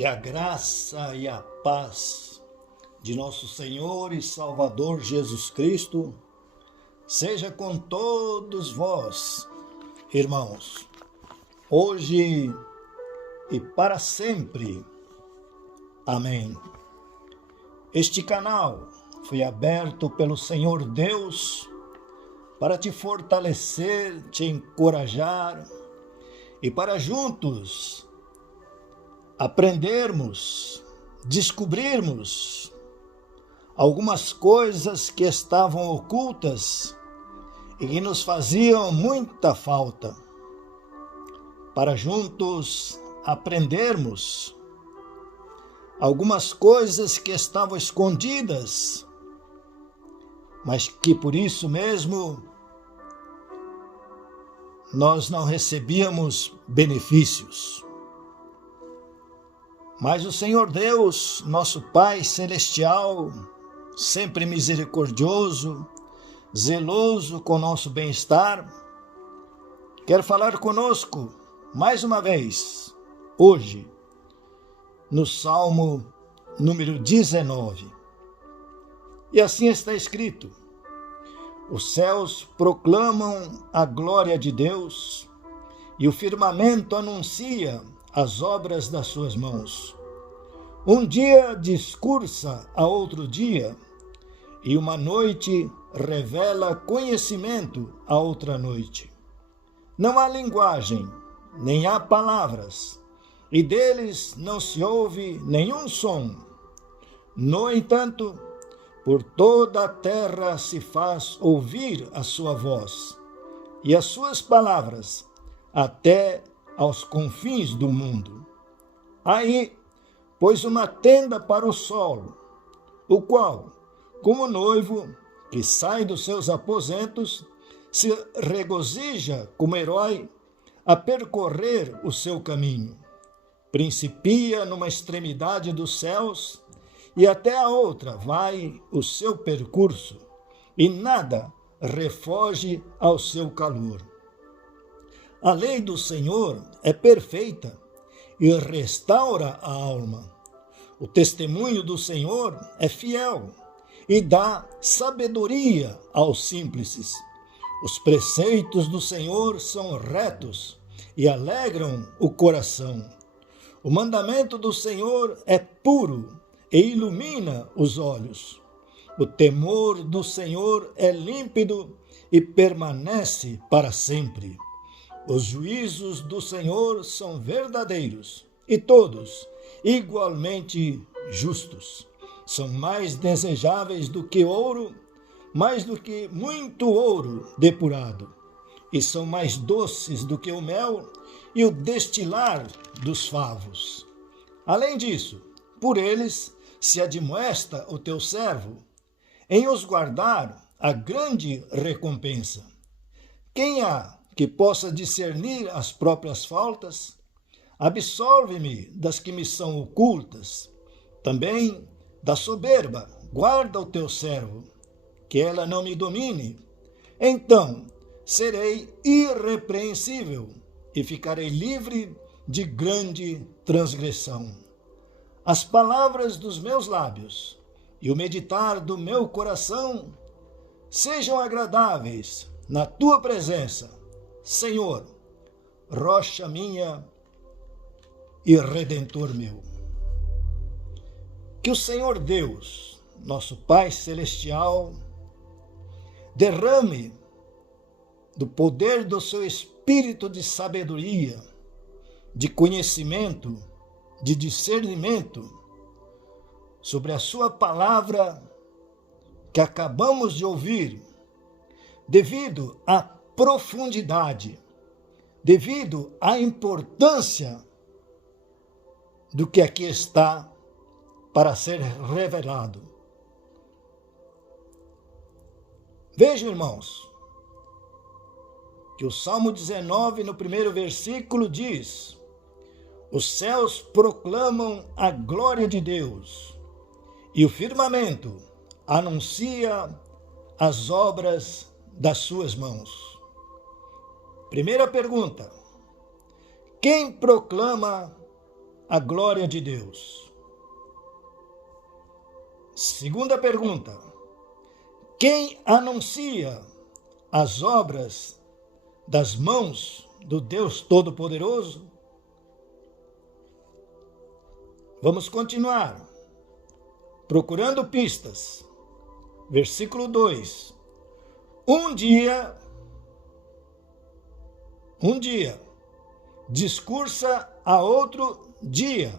Que a graça e a paz de nosso Senhor e Salvador Jesus Cristo seja com todos vós, irmãos, hoje e para sempre. Amém. Este canal foi aberto pelo Senhor Deus para te fortalecer, te encorajar e para juntos aprendermos, descobrirmos algumas coisas que estavam ocultas e que nos faziam muita falta, para juntos aprendermos algumas coisas que estavam escondidas, mas que por isso mesmo nós não recebíamos benefícios. Mas o Senhor Deus, nosso Pai Celestial, sempre misericordioso, zeloso com o nosso bem-estar, quer falar conosco mais uma vez, hoje, no Salmo número 19. E assim está escrito: os céus proclamam a glória de Deus e o firmamento anuncia as obras das suas mãos. Um dia discursa a outro dia, e uma noite revela conhecimento a outra noite. Não há linguagem, nem há palavras, e deles não se ouve nenhum som. No entanto, por toda a terra se faz ouvir a sua voz, e as suas palavras até aos confins do mundo. Aí pôs uma tenda para o sol, o qual, como noivo que sai dos seus aposentos, se regozija como herói a percorrer o seu caminho. Principia numa extremidade dos céus e até a outra vai o seu percurso, e nada refoge ao seu calor. A lei do Senhor é perfeita e restaura a alma. O testemunho do Senhor é fiel e dá sabedoria aos simples. Os preceitos do Senhor são retos e alegram o coração. O mandamento do Senhor é puro e ilumina os olhos. O temor do Senhor é límpido e permanece para sempre. Os juízos do Senhor são verdadeiros e todos igualmente justos. São mais desejáveis do que ouro, mais do que muito ouro depurado, e são mais doces do que o mel e o destilar dos favos. Além disso, por eles se admoesta o teu servo, em os guardar a grande recompensa. Quem há que possa discernir as próprias faltas? Absolve-me das que me são ocultas. Também da soberba guarda o teu servo, que ela não me domine. Então serei irrepreensível e ficarei livre de grande transgressão. As palavras dos meus lábios e o meditar do meu coração sejam agradáveis na tua presença, Senhor, rocha minha e redentor meu. Que o Senhor Deus, nosso Pai Celestial, derrame do poder do seu espírito de sabedoria, de conhecimento, de discernimento sobre a sua palavra que acabamos de ouvir, devido à profundidade, devido à importância do que aqui está para ser revelado. Vejam, irmãos, que o Salmo 19, no primeiro versículo, diz: os céus proclamam a glória de Deus, e o firmamento anuncia as obras das suas mãos. Primeira pergunta: quem proclama a glória de Deus? Segunda pergunta: quem anuncia as obras das mãos do Deus Todo-Poderoso? Vamos continuar procurando pistas. Versículo 2. Um dia, discursa a outro dia.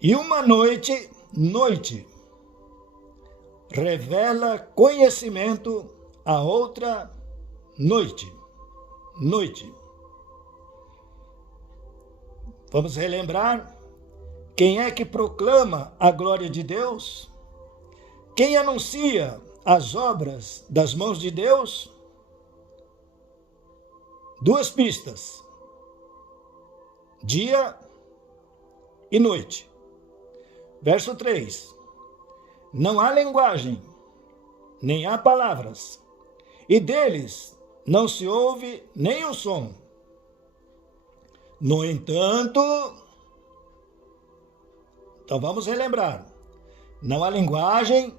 E uma noite, revela conhecimento a outra noite. Vamos relembrar quem é que proclama a glória de Deus? Quem anuncia as obras das mãos de Deus? Duas pistas: dia e noite. Verso 3. Não há linguagem, nem há palavras, e deles não se ouve nem um som. No entanto, então vamos relembrar: não há linguagem,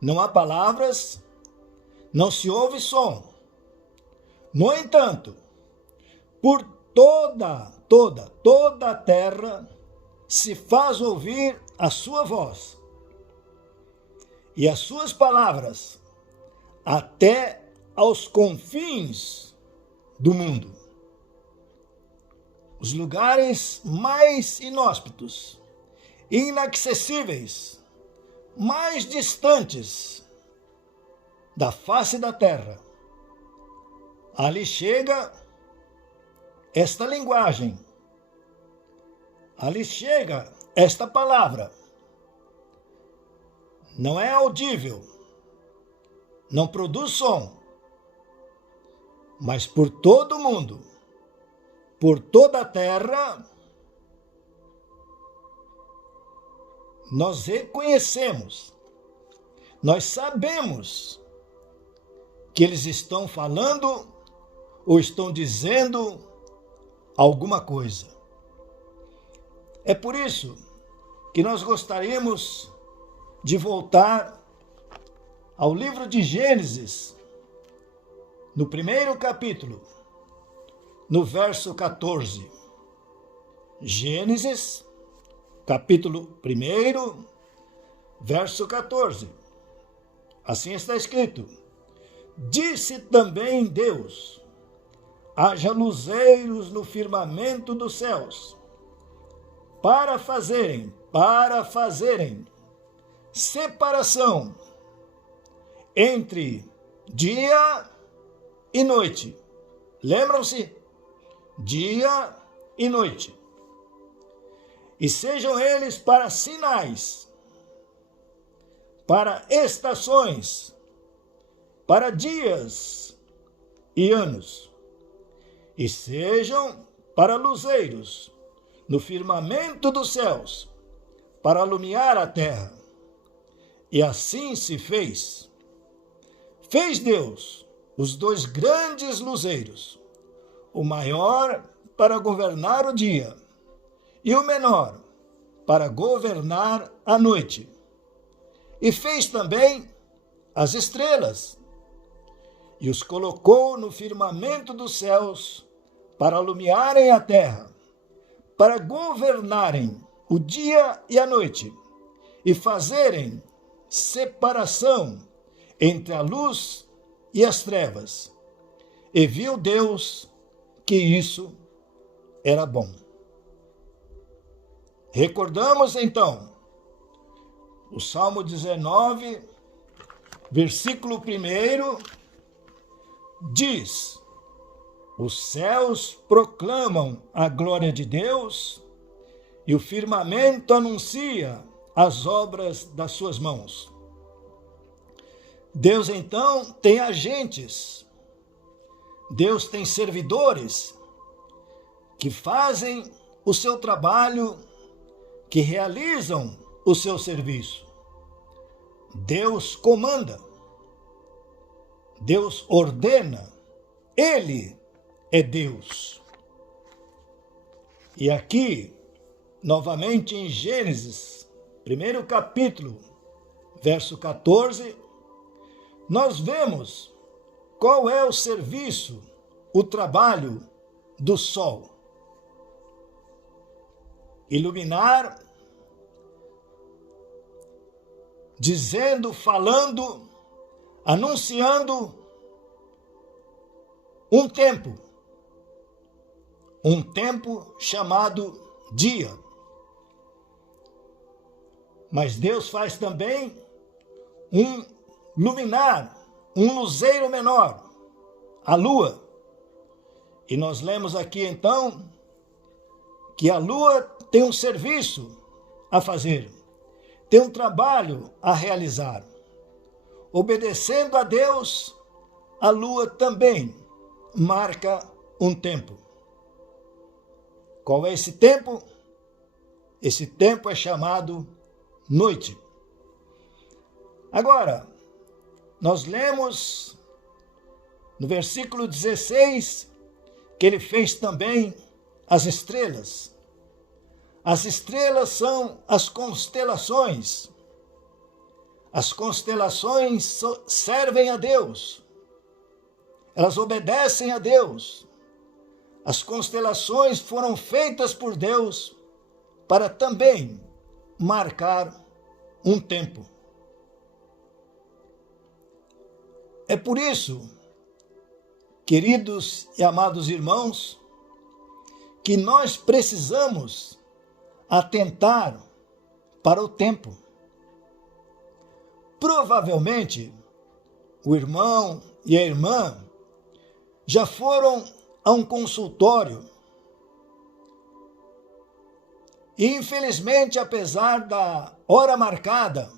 não há palavras, não se ouve som. No entanto, por toda a terra se faz ouvir a sua voz e as suas palavras até aos confins do mundo. Os lugares mais inóspitos, inacessíveis, mais distantes da face da terra, ali chega esta linguagem, ali chega esta palavra. Não é audível, não produz som, mas por todo o mundo, por toda a terra, nós reconhecemos, nós sabemos que eles estão falando ou estão dizendo alguma coisa. É por isso que nós gostaríamos de voltar ao livro de Gênesis, no primeiro capítulo, no verso 14. Gênesis, capítulo 1, verso 14. Assim está escrito: disse também Deus: haja luzeiros no firmamento dos céus, para fazerem separação entre dia e noite. Lembram-se? Dia e noite. E sejam eles para sinais, para estações, para dias e anos. E sejam para luzeiros no firmamento dos céus, para alumiar a terra. E assim se fez. Fez Deus os dois grandes luzeiros, o maior para governar o dia, e o menor para governar a noite. E fez também as estrelas, e os colocou no firmamento dos céus para alumiarem a terra, para governarem o dia e a noite, e fazerem separação entre a luz e as trevas. E viu Deus que isso era bom. Recordamos então o Salmo 19, versículo 1, diz: os céus proclamam a glória de Deus e o firmamento anuncia as obras das suas mãos. Deus então tem agentes, Deus tem servidores que fazem o seu trabalho, que realizam o seu serviço. Deus comanda, Deus ordena, Ele é Deus. E aqui, novamente em Gênesis, primeiro capítulo, verso 14, nós vemos qual é o serviço, o trabalho do sol. Iluminar, dizendo, falando, anunciando um tempo chamado dia. Mas Deus faz também um luminar, um luzeiro menor, a lua. E nós lemos aqui então que a lua tem um serviço a fazer, tem um trabalho a realizar. Obedecendo a Deus, a lua também marca um tempo. Qual é esse tempo? Esse tempo é chamado noite. Agora, nós lemos no versículo 16 que ele fez também as estrelas. As estrelas são as constelações. As constelações servem a Deus. Elas obedecem a Deus. As constelações foram feitas por Deus para também marcar um tempo. É por isso, queridos e amados irmãos, que nós precisamos atentar para o tempo. Provavelmente, o irmão e a irmã já foram a um consultório e, infelizmente, apesar da hora marcada,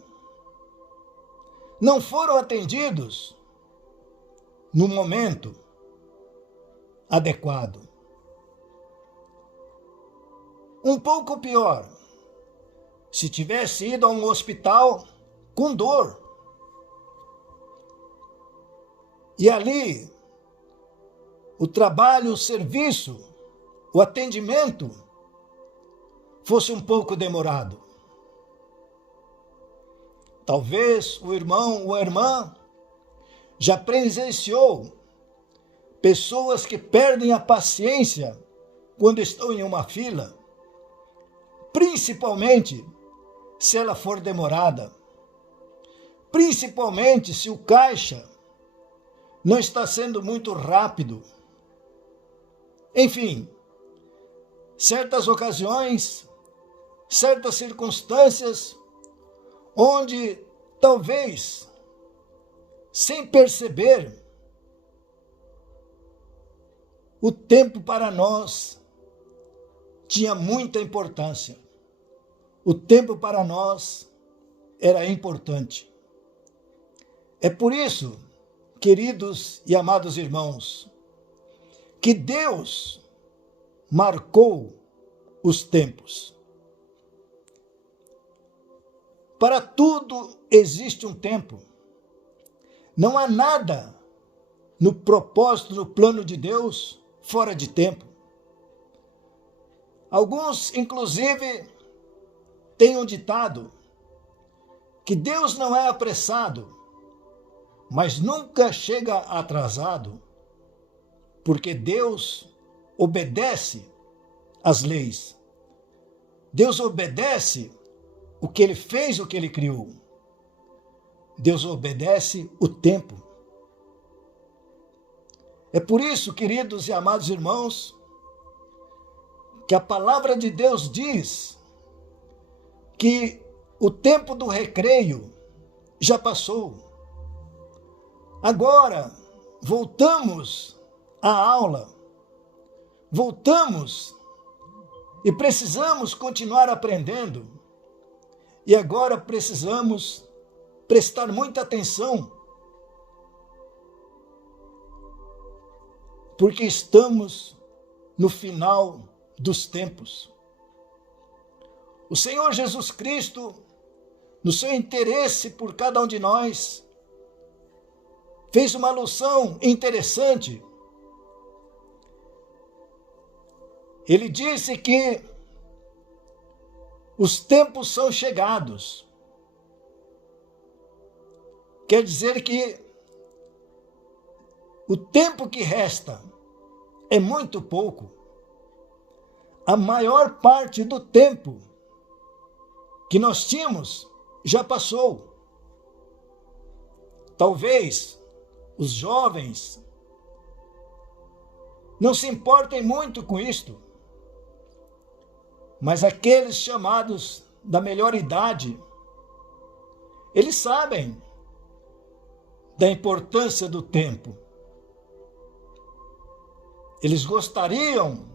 não foram atendidos no momento adequado. Um pouco pior, se tivesse ido a um hospital com dor e ali o trabalho, o serviço, o atendimento fosse um pouco demorado. Talvez o irmão ou a irmã já presenciou pessoas que perdem a paciência quando estão em uma fila, principalmente se ela for demorada, principalmente se o caixa não está sendo muito rápido. Enfim, certas ocasiões, certas circunstâncias, onde talvez, sem perceber, o tempo para nós tinha muita importância. O tempo para nós era importante. É por isso, queridos e amados irmãos, que Deus marcou os tempos. Para tudo existe um tempo. Não há nada no propósito, no plano de Deus, fora de tempo. Alguns, inclusive, têm um ditado que Deus não é apressado, mas nunca chega atrasado, porque Deus obedece às leis. Deus obedece o que Ele fez, o que Ele criou. Deus obedece o tempo. É por isso, queridos e amados irmãos, que a palavra de Deus diz que o tempo do recreio já passou. Agora, voltamos à aula, voltamos e precisamos continuar aprendendo. E agora precisamos prestar muita atenção, porque estamos no final dos tempos. O Senhor Jesus Cristo, no seu interesse por cada um de nós, fez uma alusão interessante. Ele disse que os tempos são chegados. Quer dizer que o tempo que resta é muito pouco. A maior parte do tempo que nós tínhamos já passou. Talvez os jovens não se importem muito com isto, mas aqueles chamados da melhor idade, eles sabem da importância do tempo. Eles gostariam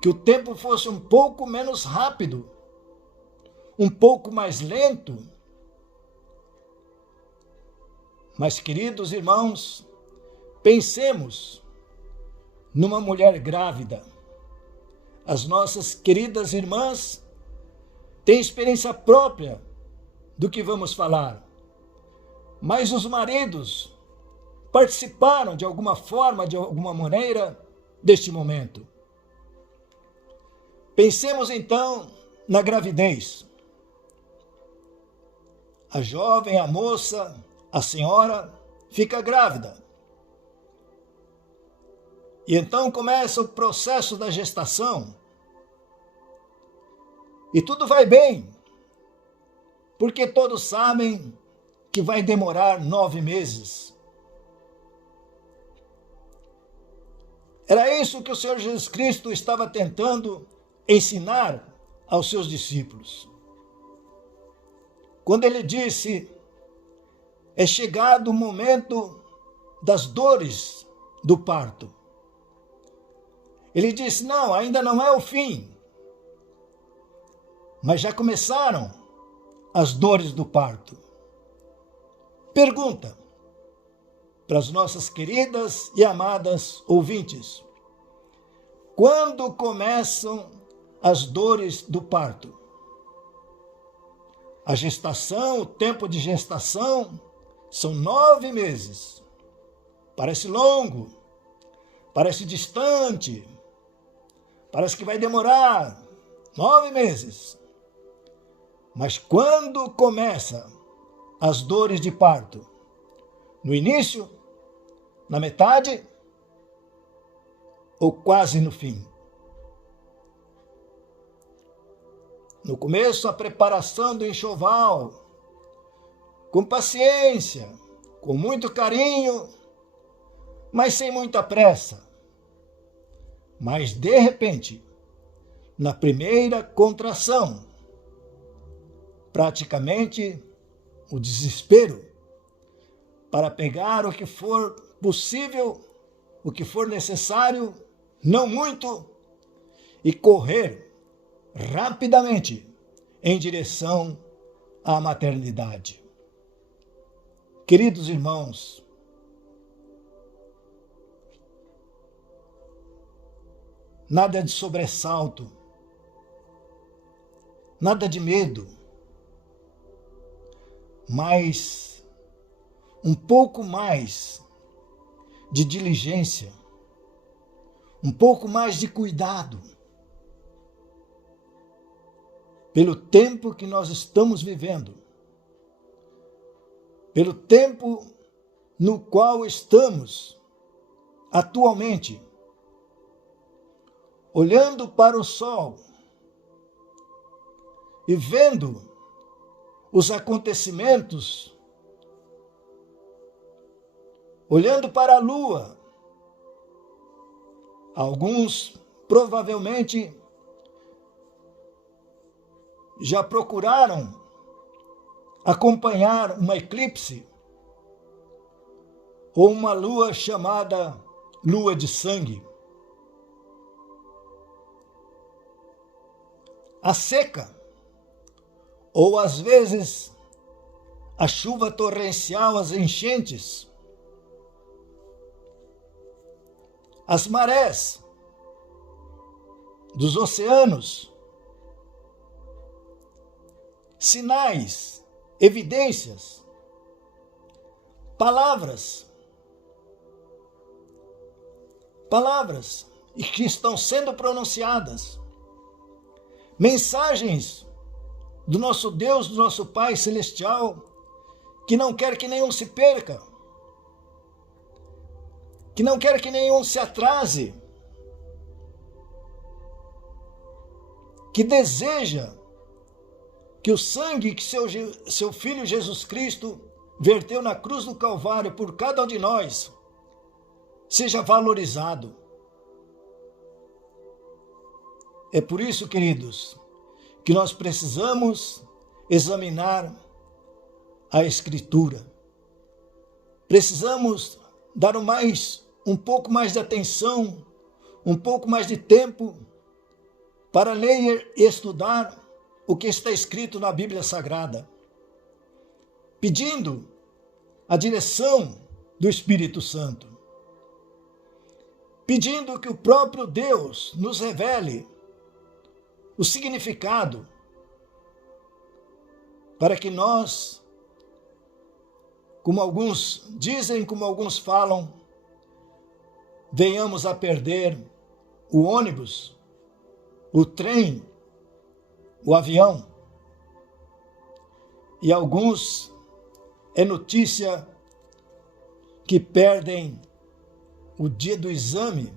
que o tempo fosse um pouco menos rápido, um pouco mais lento. Mas, queridos irmãos, pensemos numa mulher grávida. As nossas queridas irmãs têm experiência própria do que vamos falar. Mas os maridos participaram de alguma forma, de alguma maneira, deste momento. Pensemos então na gravidez. A jovem, a moça, a senhora fica grávida. E então começa o processo da gestação. E tudo vai bem, porque todos sabem que vai demorar 9 meses. Era isso que o Senhor Jesus Cristo estava tentando ensinar aos seus discípulos. Quando ele disse, é chegado o momento das dores do parto. Ele disse, não, ainda não é o fim. Mas já começaram as dores do parto. Pergunta para as nossas queridas e amadas ouvintes. Quando começam as dores do parto? A gestação, o tempo de gestação, são 9 meses. Parece longo, parece distante, parece que vai demorar 9 meses. Mas quando começa as dores de parto? No início? Na metade? Ou quase no fim? No começo, a preparação do enxoval, com paciência, com muito carinho, mas sem muita pressa. Mas, de repente, na primeira contração, praticamente o desespero para pegar o que for possível, o que for necessário, não muito, e correr rapidamente em direção à maternidade. Queridos irmãos, nada de sobressalto, nada de medo, mas um pouco mais de diligência, um pouco mais de cuidado, pelo tempo que nós estamos vivendo, pelo tempo no qual estamos atualmente, olhando para o sol e vendo os acontecimentos, olhando para a lua. Alguns provavelmente já procuraram acompanhar uma eclipse ou uma lua chamada lua de sangue. A seca, ou às vezes a chuva torrencial, as enchentes, as marés dos oceanos, sinais, evidências, palavras e que estão sendo pronunciadas. Mensagens do nosso Deus, do nosso Pai Celestial, que não quer que nenhum se perca, que não quer que nenhum se atrase, que deseja que o sangue que seu Filho Jesus Cristo verteu na cruz do Calvário por cada um de nós seja valorizado. É por isso, queridos, que nós precisamos examinar a Escritura. Precisamos dar um pouco mais de atenção, um pouco mais de tempo para ler e estudar o que está escrito na Bíblia Sagrada, pedindo a direção do Espírito Santo, pedindo que o próprio Deus nos revele o significado, para que nós, como alguns dizem, como alguns falam, venhamos a perder o ônibus, o trem, o avião. E alguns é notícia que perdem o dia do exame,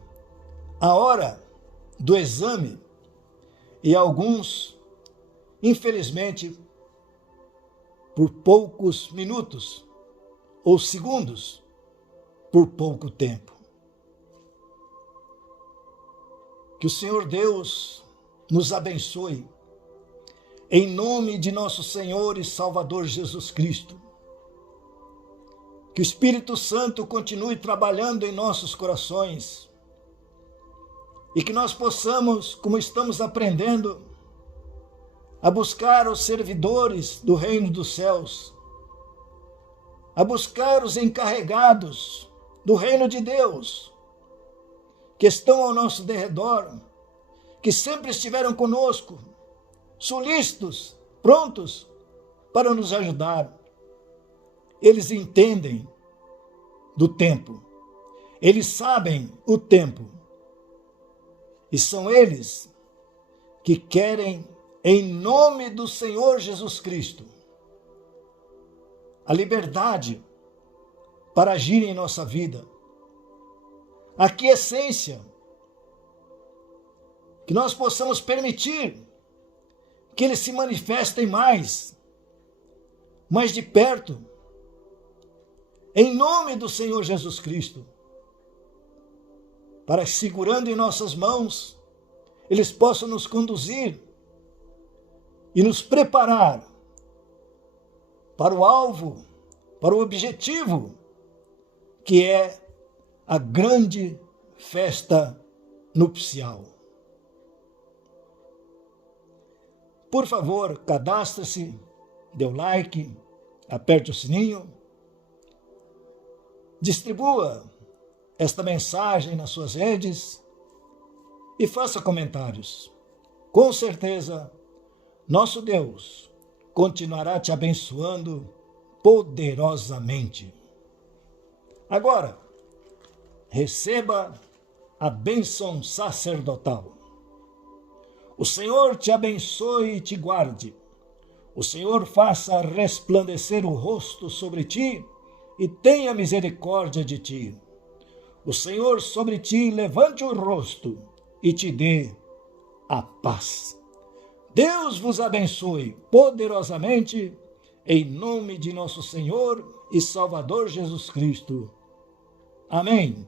a hora do exame, e alguns, infelizmente, por poucos minutos ou segundos, por pouco tempo. Que o Senhor Deus nos abençoe, em nome de nosso Senhor e Salvador Jesus Cristo. Que o Espírito Santo continue trabalhando em nossos corações e que nós possamos, como estamos aprendendo, a buscar os servidores do reino dos céus, a buscar os encarregados do reino de Deus, que estão ao nosso derredor, que sempre estiveram conosco, solícitos, prontos para nos ajudar. Eles entendem do tempo, eles sabem o tempo, e são eles que querem, em nome do Senhor Jesus Cristo, a liberdade para agir em nossa vida, a quiescência, que nós possamos permitir que eles se manifestem mais de perto, em nome do Senhor Jesus Cristo, para que, segurando em nossas mãos, eles possam nos conduzir e nos preparar para o alvo, para o objetivo, que é a grande festa nupcial. Por favor, cadastre-se, dê o like, aperte o sininho, distribua esta mensagem nas suas redes e faça comentários. Com certeza, nosso Deus continuará te abençoando poderosamente. Agora, receba a bênção sacerdotal. O Senhor te abençoe e te guarde. O Senhor faça resplandecer o rosto sobre ti e tenha misericórdia de ti. O Senhor sobre ti levante o rosto e te dê a paz. Deus vos abençoe poderosamente, em nome de nosso Senhor e Salvador Jesus Cristo. Amém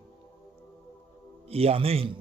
e amém.